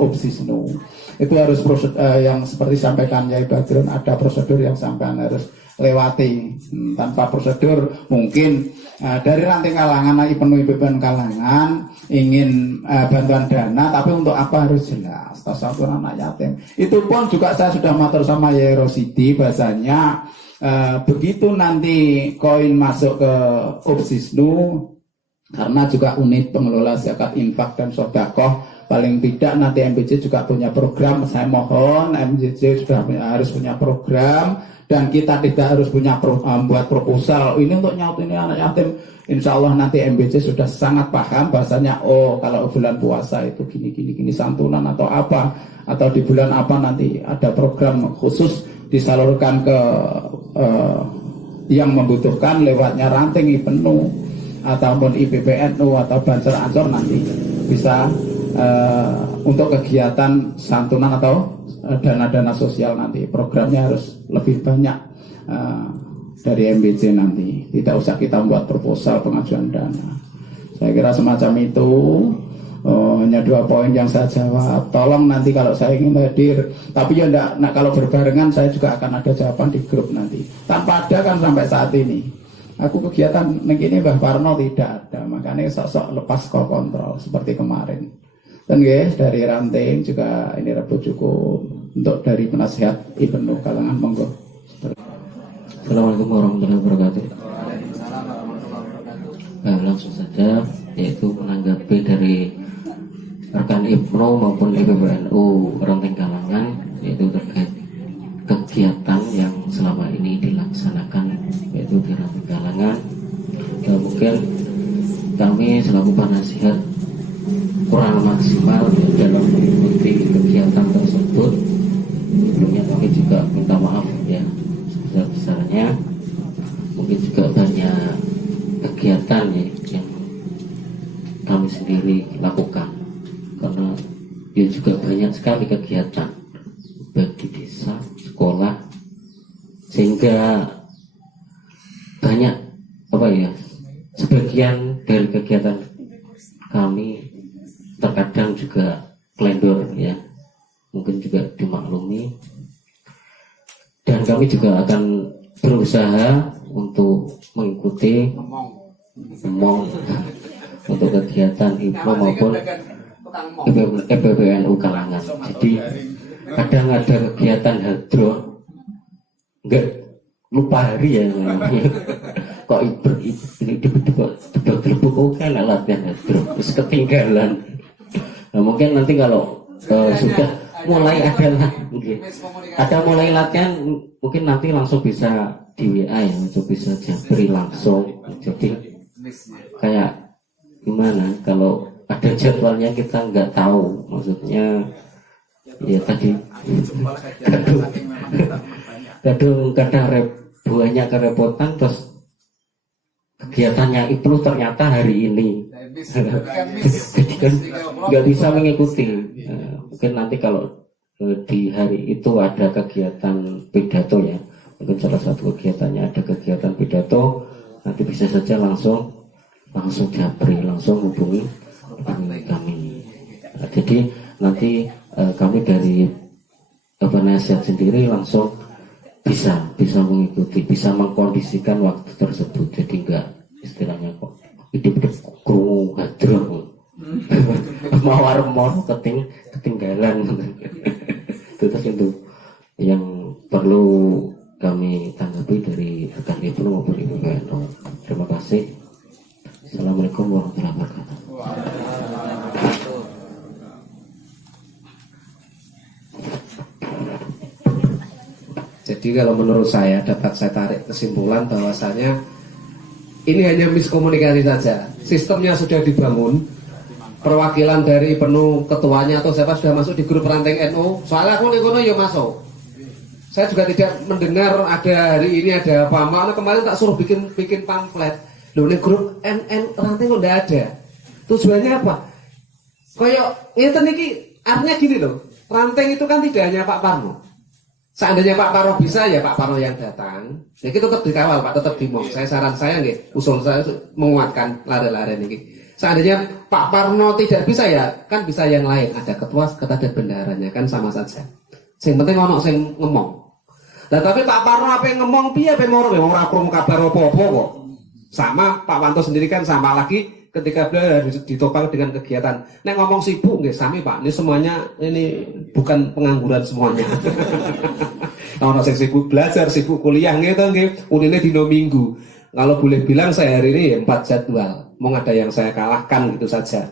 Upsisnu itu harus prosedur yang seperti sampaikan Yai Badrun ada prosedur yang sampean harus lewati tanpa prosedur mungkin dari ranting kalangan IPENU IPPN kalangan ingin bantuan dana tapi untuk apa harus jelas satu anak yatim itu pun juga saya sudah matur sama Yai Rosidi bahasanya begitu nanti koin masuk ke Upsisnu karena juga unit pengelola zakat infak dan sedekah paling tidak nanti MBC juga punya program saya mohon MBC sudah harus punya program dan kita tidak harus punya buat proposal ini untuk nyaut ini anak yatim insya Allah nanti MBC sudah sangat paham bahasanya kalau bulan puasa itu gini santunan atau apa atau di bulan apa nanti ada program khusus disalurkan ke yang membutuhkan lewatnya ranting IPENU ataupun IPPNU atau Banser Ansor nanti bisa untuk kegiatan santunan atau dana-dana sosial nanti programnya harus lebih banyak dari MBC nanti tidak usah kita membuat proposal pengajuan dana saya kira semacam itu hanya 2 poin yang saya jawab tolong nanti kalau saya ingin hadir tapi ya enggak kalau berbarengan saya juga akan ada jawaban di grup nanti tanpa ada kan sampai saat ini aku kegiatan begini Mbah Parno tidak ada makanya sok-sok lepas kontrol seperti kemarin dan guys dari ranting juga ini Rebu cukup untuk dari penasihat Ibnu Kalangan, monggo. Assalamualaikum warahmatullahi wabarakatuh. Langsung saja, yaitu menanggapi dari rekan IPNO maupun IPPNU Ranting Kalangan, yaitu terkait kegiatan yang selama ini dilaksanakan yaitu di Ranting Kalangan. Mungkin kami selaku penasihat kurang maksimal dalam mengikuti kegiatan tersebut. Sebelumnya kami juga minta maaf ya sebesar-besarnya. Mungkin juga banyak kegiatan ya, yang kami sendiri lakukan, karena dia juga banyak sekali kegiatan baik di desa, sekolah, sehingga banyak sebagian dari kegiatan kami terkadang juga kelendor ya, mungkin juga dimaklumi, dan kami juga akan berusaha untuk mengikuti untuk kegiatan IPNO maupun IPPNU Kalangan. Jadi kadang ada kegiatan hadroh enggak lupa hari ya, kok debak-debak oke lah latihan hadroh terus ketinggalan. Nah, mungkin nanti kalau sudah mulai ada mulai latihan, mungkin nanti langsung bisa di WA ya, untuk bisa japri langsung. Jadi kayak gimana kalau ada jadwalnya kita nggak tahu, maksudnya ya tadi kadang banyak kerepotan, terus kegiatannya itu ternyata hari ini jadi kan nggak bisa mengikuti. Mungkin nanti kalau di hari itu ada kegiatan pidato ya, mungkin salah satu kegiatannya ada kegiatan pidato, nanti bisa saja langsung japri, langsung hubungi kami. Nah, jadi nanti kami dari penasihat sendiri langsung bisa mengikuti, bisa mengkondisikan waktu tersebut. Jadi enggak istilahnya kok hidup krungu hadroh mawar-mawar ketinggalan. Itu tentu yang perlu kami tanggapi dari rekan IPNO maupun IPPNU. Terima kasih. Assalamualaikum warahmatullahi wabarakatuh. Jadi kalau menurut saya dapat saya tarik kesimpulan bahwasanya ini hanya miskomunikasi saja. Sistemnya sudah dibangun, perwakilan dari penuh ketuanya atau siapa sudah masuk di grup Ranting NU. Soalnya aku ngono ya masuk. Saya juga tidak mendengar ada hari ini ada apa. Makanya kemarin tak suruh bikin pamflet. Loh, ini grup NN Ranting kok enggak ada. Tujuannya apa? Kayak ngeten niki artinya gini loh. Ranting itu kan tidak hanya Pak Parno. Seandainya Pak Parno bisa, ya Pak Parno yang datang. Ya kita tetap dikawal Pak, tetap dimong. Saran saya nggih, usul saya menguatkan lare-lare niki. Seandainya Pak Parno tidak bisa, ya kan bisa yang lain. Ada ketua dan bendaharanya, kan sama saja. Sing penting ono sing ngomong. Nah tapi Pak Parno apa yang ngomong piye ape moro ora krungu kabar apa-apa kok. Sama Pak Wanto sendiri kan sama lagi ketika beliau ditopang dengan kegiatan. Nek ngomong sibuk nggih sami Pak. Ini semuanya ini bukan pengangguran semuanya. Ono sing sibuk belajar, sibuk kuliah gitu nggih. Unine dino Minggu. Kalau boleh bilang saya hari ini 4 jadwal. Mau ada yang saya kalahkan gitu saja.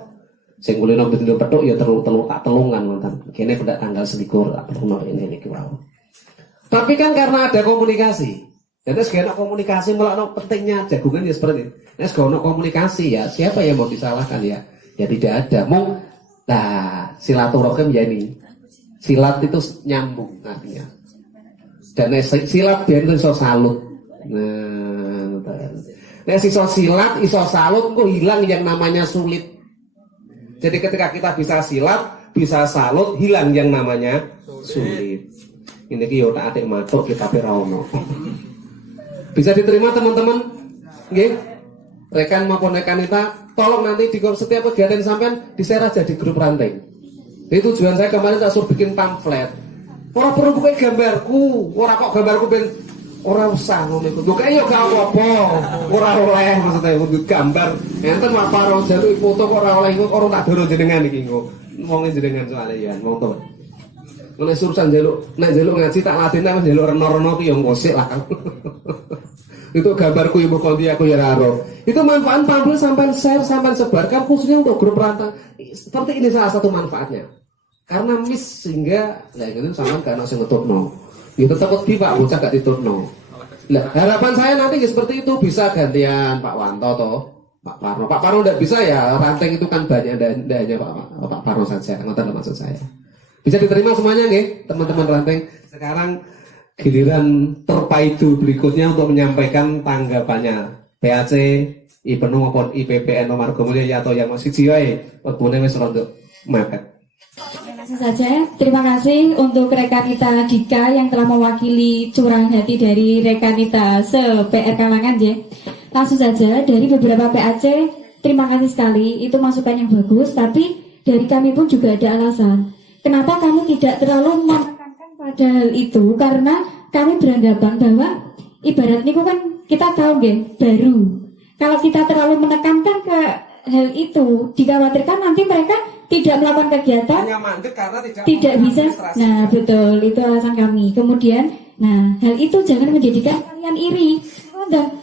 Sing kuliah nomor dino petuk ya telung tak telungan ngoten. Kene pendak tanggal 21 tak perlu ini niki wae. Tapi kan karena ada komunikasi. Jadi segala komunikasi melakno pentingnya jagungan ya seperti ini. Nah, segala komunikasi ya siapa yang mau disalahkan ya? Ya tidak ada. Mau silaturahim ya ini. Silat itu nyambung artinya. Dan silat dia itu iso salut. Nah, iso silat, iso salut kok hilang yang namanya sulit. Jadi ketika kita bisa silat, bisa salut, hilang yang namanya sulit. Ini ki yo tak atik matuk kita ra ono. Bisa diterima teman-teman? Nggih. Rekan maupun rekanita, tolong nanti di setiap kegiatan sampean di-share aja di grup Ranting. Itu tujuan saya kemarin tak suruh bikin pamflet. Ora perlu buka gambarku, ora kok gambarku ben ora usah ngono iku. Lho kaya gak apa-apa. Ora oleh maksudnya gambar. Enten Pak Paro jaluk foto kok ora oleh iku ora tak doro jenengan iki engko. Wong jenengan soalnya ya, monggo. Nek urusan nek ngaji tak latih wis njaluk reno-reno ki yo ngosik lah. Itu gambarku ibu konti aku ya raro. Itu manfaat pamflet sampai share sampai sebarkan khususnya untuk grup rantang. Seperti ini salah satu manfaatnya. Karena miss sehingga lah itu sampean kan sing ngetutno. Itu takut di Pak bocah gak ditutno. Lah harapan saya nanti seperti itu bisa gantian Pak Wanto toh. Pak Parno. Pak Parno tidak bisa ya, ranting itu kan banyak, tidak hanya Pak Parno saja. Ngoten maksud saya. Bisa diterima semuanya nggih, teman-teman ranting. Sekarang giliran terpaidu berikutnya untuk menyampaikan tanggapannya. PAC, IPENU maupun IPPN Margomulyo atau yang masih jiwae, wektune wis rondok mepet. Langsung saja, terima kasih untuk rekan kita Dika yang telah mewakili curahan hati dari rekan kita se-PR Kalangan ya. Langsung saja dari beberapa PAC, terima kasih sekali, itu masukan yang bagus, tapi dari kami pun juga ada alasan. Kenapa kamu tidak terlalu menekankan pada hal itu? Karena kami beranggapan bahwa ibarat ini kan kita tahu baru. Kalau kita terlalu menekankan ke hal itu, dikhawatirkan nanti mereka tidak melakukan kegiatan, hanya mandek karena tidak bisa. Nah betul, itu alasan kami. Kemudian, nah hal itu jangan menjadikan kalian iri. Dan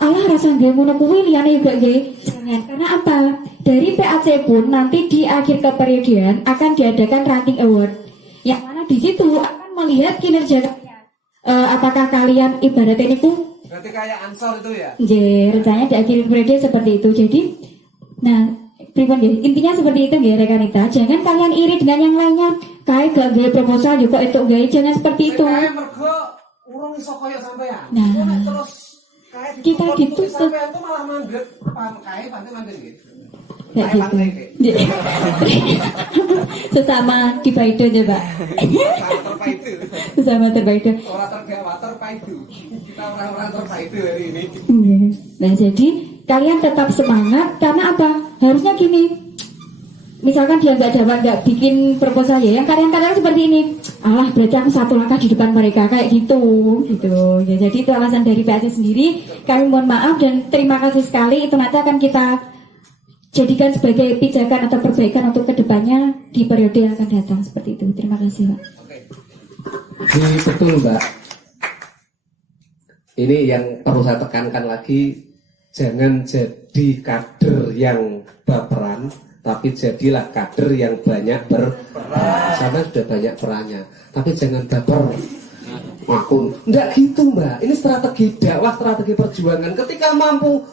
Allah rasa gak mau kuwi liyane juga jangan. Karena apa? Dari PAC pun nanti di akhir keperiodean akan diadakan ranking award. Yang mana di situ akan melihat kinerja kalian. Apakah kalian ibaratnya ini berarti kayak ansor itu ya? Rencananya di akhir periode seperti itu. Jadi, nah, intinya seperti itu ya rekanita. Jangan kalian iri dengan yang lainnya. Kayak gak gaya proposal juga itu gaya. Jangan seperti itu. Kayak mergo urung iso koyo sampean. Nah, terus kita ditutup sampean tuh malah mandek. Kayak pantai mandek gitu. Kayak gitu. Sesama di Baido coba. Sesama terbaido. Orang tergawa terpaidu. Kita orang-orang terpaidu hari ini. Nah jadi kalian tetap semangat karena apa? Harusnya gini. Misalkan dia nggak bikin proposal ya, yang kalian seperti ini. Alah berarti aku satu langkah di depan mereka kayak gitu. Ya, jadi itu alasan dari PAC sendiri. Kami mohon maaf dan terima kasih sekali. Itu nanti akan kita jadikan sebagai pijakan atau perbaikan untuk kedepannya di periode yang akan datang seperti itu. Terima kasih Pak. Betul Mbak. Ini yang perlu saya tekankan lagi, jangan jadi kader yang baperan, tapi jadilah kader yang banyak berperan. Sama sudah banyak perannya, tapi jangan baper. Aku enggak gitu Mbak. Ini strategi dakwah, strategi perjuangan. Ketika mampu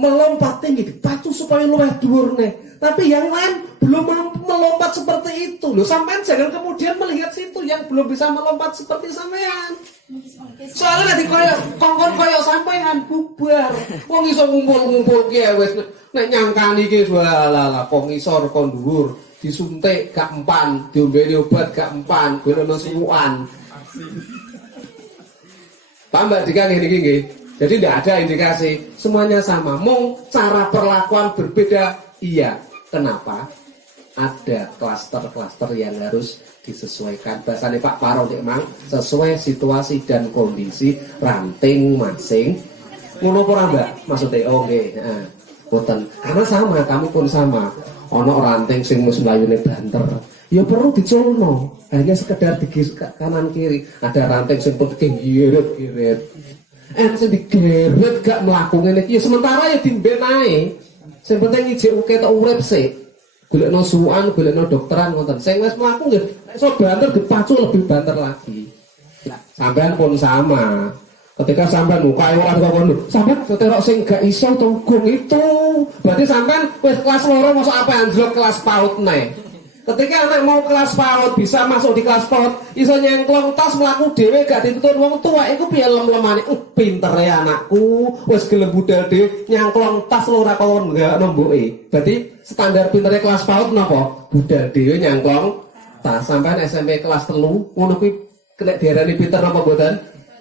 melompat tinggi, dipacu supaya luwih dhuwur nih. Tapi yang lain belum mampu melompat seperti itu. Loh, sampean jangan kemudian melihat situ yang belum bisa melompat seperti sampean. Soalnya nanti kongkon koyo sampean bubar. Wong iso ngumpul-ngumpul ki wis nek nyangkani ki walah kok ngisor kon dhuwur, disuntik gak empan, diombeni obat gak empan, golekno suwukan. Pak Mbak Dika ngene iki nggih. Jadi tidak ada indikasi, semuanya sama. Mau cara perlakuan berbeda, iya. Kenapa? Ada klaster-klaster yang harus disesuaikan. Bahasanya Pak Paro memang sesuai situasi dan kondisi ranting masing. Ngono ora Mbak? Maksudnya oke. Nah, boten. Karena sama, kami pun sama. Ono ranting sing mus mlayune banter. Ya perlu diculno. Hanya sekedar digis kanan kiri. Ada ranting sing penting giret-giret. Sing digeret gak mlakukan iki ya sementara ya dimben ae. Sing penting ijek ketok urip sik. Golekno suwan, golekno dokteran ngoten. Sing wis mlaku nggih iso banter dipacu lebih banter lagi. Lah, sampean pun sama. Ketika sampean muka ora kok sampean keterok sing gak iso tunggung itu. Berarti sampean wis kelas 2 mosok apa anjlok kelas PAUD nih. Ketika anak mau kelas PAUD bisa masuk di kelas PAUD, iso nyengklong tas mlaku dhewe gak dituntun wong tua, iku piye lem-lemane. Pinter ya anakku, wis gelem budal dhewe nyangklong tas ora kon gak nomboke. Berarti standar pintere kelas PAUD napa? Budal dhewe nyangklong tas. Sampean SMP kelas 3 ngono kuwi kena diarani pinter napa mboten?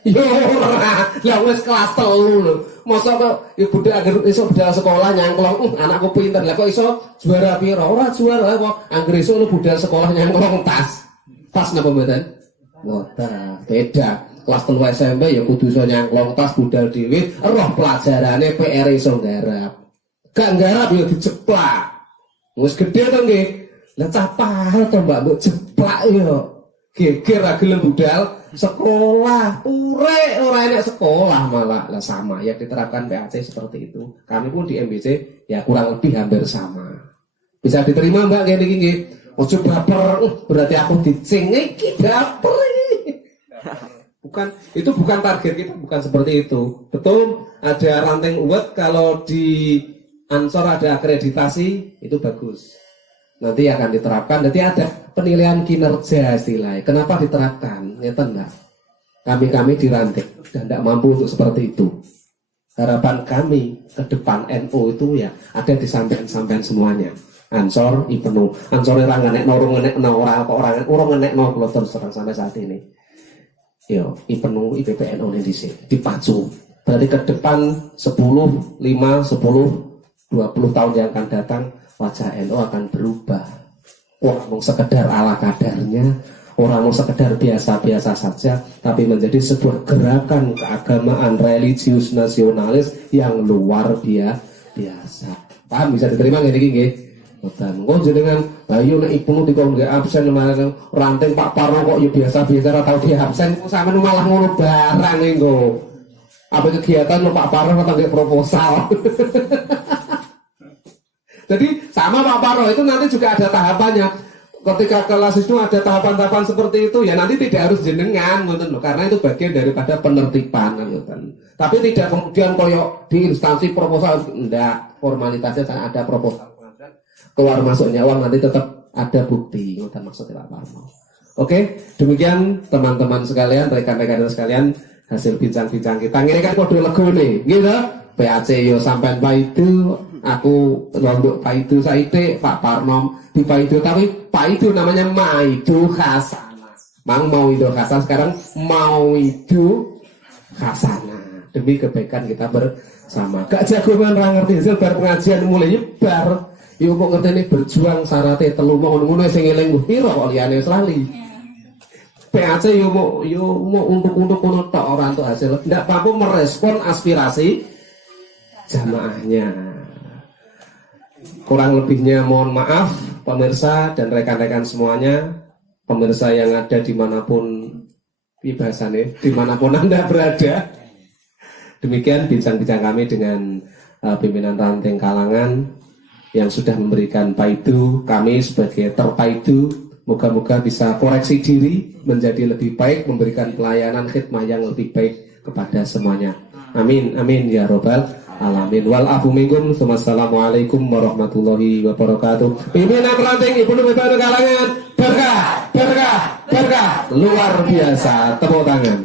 Yo ora, lah wis kelas 3 lho. Mosok kok ya budal agar iso budal sekolah nyangklong, anakku pinter. Lah kok iso juara piro? Ora juara kok. Angger iso lu budal sekolah nyangklong tas. Tas napa mboten? Mboten. Beda. Kelas 3 SMP ya kudu iso nyangklong tas budal dhewe, roh pelajarane PR iso nggarap. Gak nggarap ya diceplak. Wis gedhe to nggih. Lah cah pahal to Mbak jeplak yo. geger ra gelem budal sekolah, ora enak sekolah malah lah sama yang diterapkan PAC seperti itu. Kami pun di MBC ya kurang lebih hampir sama. Bisa diterima Mbak kayak gini? Ojo baper, berarti aku dicing iki baper ini. Bukan target kita, bukan seperti itu. Betul, ada ranting uwet kalau di Ansor ada akreditasi itu bagus. Nanti akan diterapkan, nanti ada penilaian kinerja istilahnya. Kenapa diterapkan? Ngeten enggak? Kami di ranting dan tidak mampu untuk seperti itu. Harapan kami ke depan NU itu ya ada di sampean semuanya. Ansor, IPNU, Ansor orang ngenek, orang ngenek terus terang sampai saat ini. Yo, IPNU, IPPNU ini dipacu. Berarti ke depan 10, 5, 10, 20 tahun yang akan datang wajah NU akan berubah. Orang mau sekedar ala kadarnya, orang mau sekedar biasa-biasa saja, tapi menjadi sebuah gerakan keagamaan religius nasionalis yang luar biasa. Paham, bisa diterima gini. Betul. Kok jenengan ayo nek IPNU dikon nggak absen kemarin ranting Pak Parno kok ya biasa-biasa ora tau di absen kok sampean malah ngono barang engko. Apa kegiatan lo Pak Parno kok nggak proposal. Jadi sama Pak Parno itu nanti juga ada tahapannya. Ketika kelas itu ada tahapan-tahapan seperti itu ya nanti tidak harus jenengan ngoten lho karena itu bagian daripada penertiban ngoten. Tapi tidak kemudian koyo di instansi proposal ndak formalitasnya ada proposal. Keluar masuknya uang nanti tetap ada bukti ngoten maksudnya Pak Parno. Oke, demikian teman-teman sekalian, rekan-rekan sekalian hasil bincang-bincang kita. Ini kan kode legone, gitu. PAC yo sampai Paidu, aku untuk Paidu Saite, Pak Parno di Paidu, tapi Paidu namanya Maidu Khasana. Mang mau itu Hasan sekarang mau itu Khasana. Demi kebaikan kita bersama. Gak jagongan ra ngerti bar pengajian mulai nyebar. Yo kok ngertene berjuang syaratnya telu mau ngono sing eling piro kok liyane lali. PAC yo mau untuk ngono tok ora entuk hasil. Ndak mampu merespon aspirasi jamaahnya. Kurang lebihnya mohon maaf pemirsa dan rekan-rekan semuanya, pemirsa yang ada dimanapun bahasane, dimanapun Anda berada. Demikian bincang-bincang kami dengan pimpinan ranting kalangan yang sudah memberikan paidu kami sebagai terpaidu. Moga-moga bisa koreksi diri menjadi lebih baik, memberikan pelayanan khidmah yang lebih baik kepada semuanya. Amin, amin ya robbal alamin. Wal afu minkum. Wassalamualaikum warahmatullahi wabarakatuh. Pimpinan ranting Ibnu Pimpinan kalangan berkah luar biasa. Tepuk tangan.